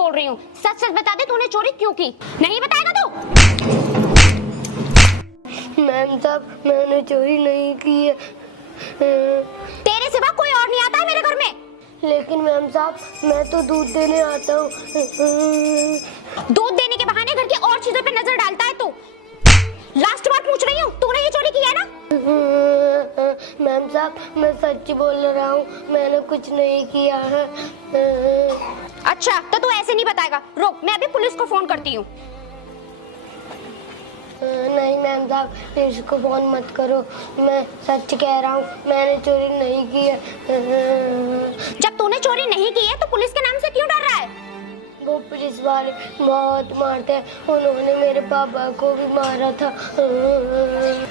बोल रही हूँ, सच सच बता दे तूने चोरी क्यों की? नहीं बताएगा तू? मैम साहब मैंने चोरी नहीं की है। तेरे सिवा कोई और नहीं आता है मेरे घर में? लेकिन मैम साहब मैं तो दूध देने आता हूँ। दूध देने के बहाने घर की और चीजों पे नजर डालता है तू। लास्ट बार पूछ रही हूँ, तूने ये चोरी की है ना? मैम साहब मैं सच बोल रहा हूँ, मैंने कुछ नहीं किया है। अच्छा तो तू ऐसे नहीं बताएगा, रुक मैं अभी पुलिस को फोन करती हूँ। नहीं मैम साहब पुलिस को फोन मत करो, मैं सच कह रहा हूँ, मैंने चोरी नहीं की है। जब तूने चोरी नहीं की है तो पुलिस के नाम से क्यों डर रहा है? वो पुलिस वाले बहुत मारते हैं, उन्होंने मेरे पापा को भी मारा था।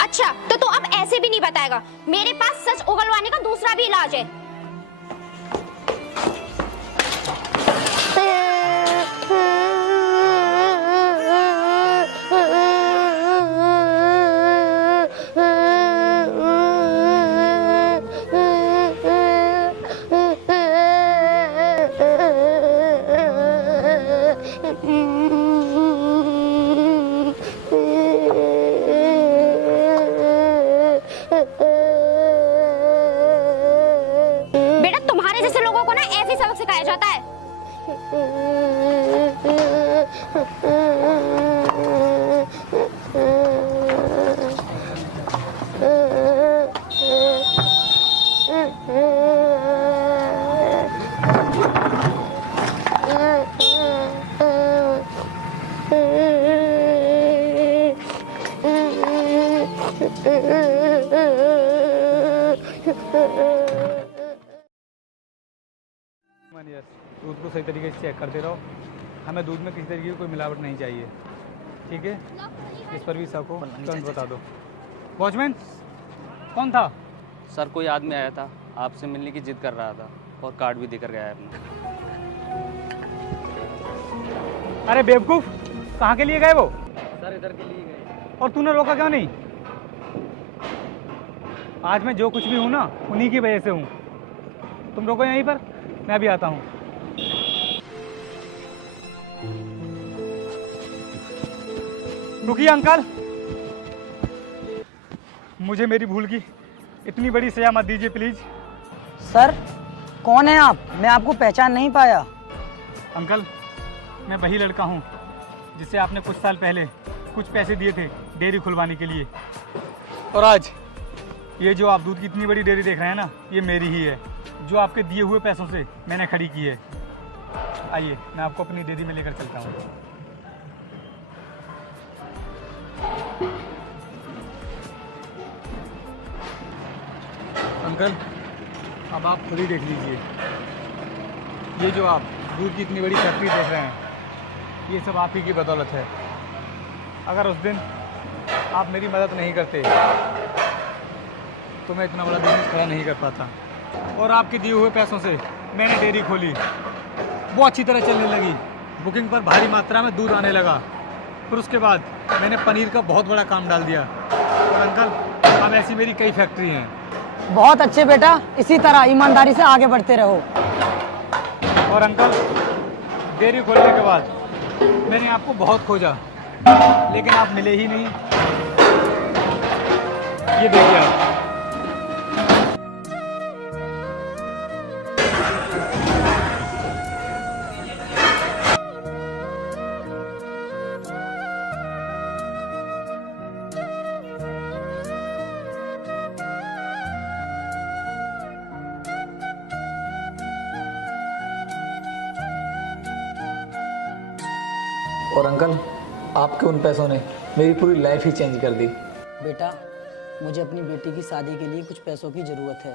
अच्छा तो तू अब ऐसे भी नहीं बताएगा, मेरे पास सच उगलवाने का दूसरा भी इलाज है। बेटा तुम्हारे जैसे लोगों को ना ऐसे सबक सिखाया जाता है। दूध को सही तरीके से चेक करते रहो, हमें दूध में किसी तरीके की कोई मिलावट नहीं चाहिए, ठीक है? इस पर भी सबको तुरंत बता दो। वॉचमैन कौन था? सर कोई आदमी आया था, आपसे मिलने की जिद कर रहा था और कार्ड भी देकर गया है अपना। अरे बेवकूफ़, कहाँ के लिए गए वो? सर इधर के लिए गए। और तूने रोका क्यों नहीं? आज मैं जो कुछ भी हूँ ना उन्हीं की वजह से हूँ। तुम रोको यहीं पर, मैं भी आता हूँ। रुकिए अंकल, मुझे मेरी भूल की इतनी बड़ी सजा मत दीजिए प्लीज। सर कौन है आप? मैं आपको पहचान नहीं पाया। अंकल मैं वही लड़का हूँ जिससे आपने कुछ साल पहले कुछ पैसे दिए थे डेयरी खुलवाने के लिए, और आज ये जो आप दूध की इतनी बड़ी डेयरी देख रहे हैं ना, ये मेरी ही है, जो आपके दिए हुए पैसों से मैंने खड़ी की है। आइए मैं आपको अपनी डेयरी में लेकर चलता हूँ। अंकल अब आप खुद ही देख लीजिए, ये जो आप दूध की इतनी बड़ी फैक्ट्री देख रहे हैं, ये सब आप ही की बदौलत है। अगर उस दिन आप मेरी मदद नहीं करते तो मैं इतना बड़ा बिजनेस खड़ा नहीं कर पाता। और आपके दिए हुए पैसों से मैंने डेयरी खोली, वो अच्छी तरह चलने लगी, बुकिंग पर भारी मात्रा में दूध आने लगा। फिर उसके बाद मैंने पनीर का बहुत बड़ा काम डाल दिया। और अंकल अब ऐसी मेरी कई फैक्ट्री हैं। बहुत अच्छे बेटा, इसी तरह ईमानदारी से आगे बढ़ते रहो। और अंकल डेयरी खोलने के बाद मैंने आपको बहुत खोजा, लेकिन आप मिले ही नहीं। ये देखिए आप। और अंकल आपके उन पैसों ने मेरी पूरी लाइफ ही चेंज कर दी। बेटा मुझे अपनी बेटी की शादी के लिए कुछ पैसों की ज़रूरत है,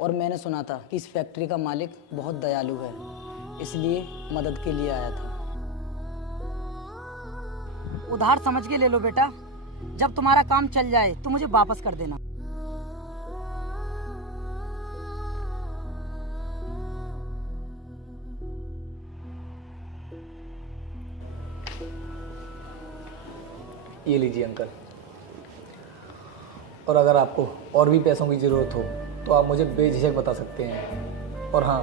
और मैंने सुना था कि इस फैक्ट्री का मालिक बहुत दयालु है, इसलिए मदद के लिए आया था। उधार समझ के ले लो बेटा, जब तुम्हारा काम चल जाए तो मुझे वापस कर देना। ये लीजिए अंकल, और अगर आपको और भी पैसों की ज़रूरत हो तो आप मुझे बेझिझक बता सकते हैं। और हाँ,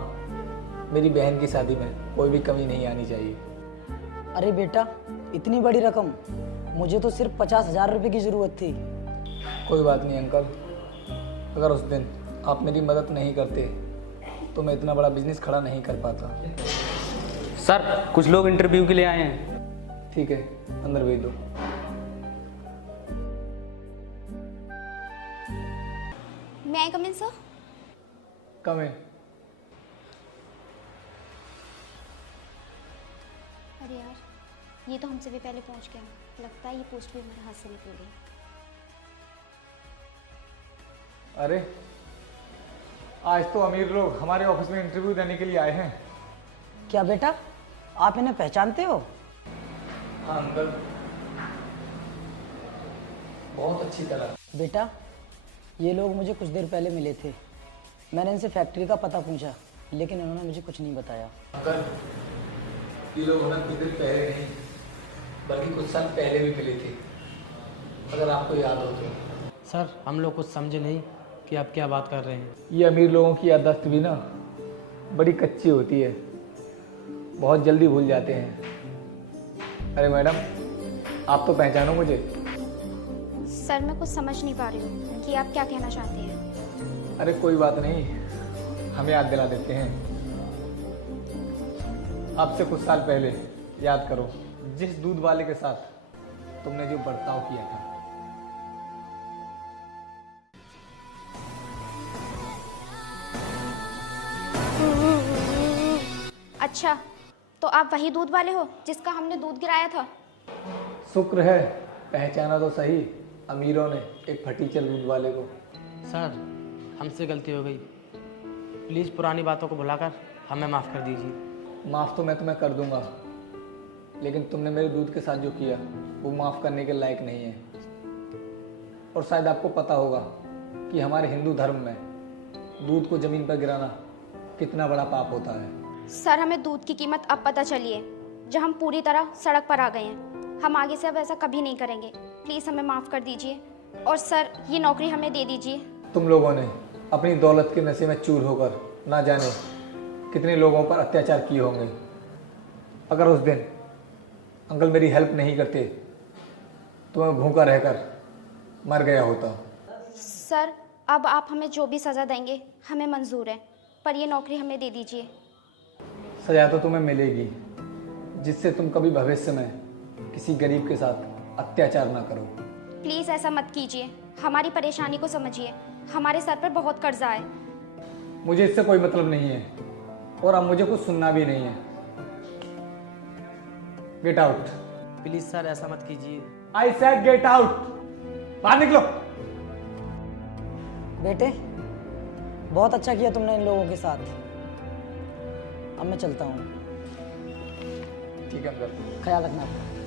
मेरी बहन की शादी में कोई भी कमी नहीं आनी चाहिए। अरे बेटा, इतनी बड़ी रकम, मुझे तो सिर्फ 50,000 रुपये की ज़रूरत थी। कोई बात नहीं अंकल, अगर उस दिन आप मेरी मदद नहीं करते तो मैं इतना बड़ा बिजनेस खड़ा नहीं कर पाता। सर कुछ लोग इंटरव्यू के लिए आए हैं। ठीक है, अंदर भेज दो। मैं आई कम इन सर? कम है। अरे यार, ये तो हमसे भी पहले पहुंच गया। लगता है ये पोस्ट भी हमारे हाथ से निकल गई। अरे आज तो अमीर लोग हमारे ऑफिस में इंटरव्यू देने के लिए आए हैं। क्या बेटा, आप इन्हें पहचानते हो? हाँ अंकल, बहुत अच्छी तरह। बेटा, ये लोग मुझे कुछ देर पहले मिले थे। मैंने इनसे फैक्ट्री का पता पूछा, लेकिन उन्होंने मुझे कुछ नहीं बताया। अंकल, ये लोग हमें कुछ दिन पहले नहीं बल्कि कुछ साल पहले भी मिले थे, अगर आपको याद हो तो। सर हम लोग कुछ समझे नहीं कि आप क्या बात कर रहे हैं। ये अमीर लोगों की याददाश्त भी ना बड़ी कच्ची होती है, बहुत जल्दी भूल जाते हैं। अरे मैडम, आप तो पहचानो मुझे। सर मैं कुछ समझ नहीं पा रही हूँ कि आप क्या कहना चाहते हैं। अरे कोई बात नहीं, हम याद दिला देते हैं। आपसे कुछ साल पहले याद करो, जिस दूध वाले के साथ तुमने जो बर्ताव किया था। अच्छा, तो आप वही दूध वाले हो जिसका हमने दूध गिराया था? शुक्र है पहचाना तो सही, अमीरों ने एक फटीचर दूध वाले को। सर हमसे गलती हो गई, प्लीज़ पुरानी बातों को भुलाकर हमें माफ़ कर दीजिए। माफ़ तो मैं तुम्हें कर दूंगा, लेकिन तुमने मेरे दूध के साथ जो किया वो माफ़ करने के लायक नहीं है। और शायद आपको पता होगा कि हमारे हिंदू धर्म में दूध को ज़मीन पर गिराना कितना बड़ा पाप होता है। सर हमें दूध की कीमत अब पता चली है, जब हम पूरी तरह सड़क पर आ गए हैं। हम आगे से अब ऐसा कभी नहीं करेंगे। प्लीज़ हमें माफ़ कर दीजिए, और सर ये नौकरी हमें दे दीजिए। तुम लोगों ने अपनी दौलत के नशे में चूर होकर ना जाने कितने लोगों पर अत्याचार किए होंगे। अगर उस दिन अंकल मेरी हेल्प नहीं करते तो मैं भूखा रहकर मर गया होता। सर अब आप हमें जो भी सज़ा देंगे हमें मंजूर है, पर ये नौकरी हमें दे दीजिए। सजा तो तुम्हें मिलेगी, जिससे तुम कभी भविष्य में किसी गरीब के साथ अत्याचार ना करो। प्लीज़ ऐसा मत कीजिए, हमारी परेशानी को समझिए। हमारे सर पर बहुत कर्जा है। मुझे इससे कोई मतलब नहीं है, और अब मुझे कुछ सुनना भी नहीं है। Get out. प्लीज़ सर ऐसा मत कीजिए। I said get out. बाहर निकलो। बेटे, बहुत अच्छा किया तुमने इन लोगों के साथ। अब मैं चलता हूँ। ठीक है अंकल। ख्याल रखना अपना।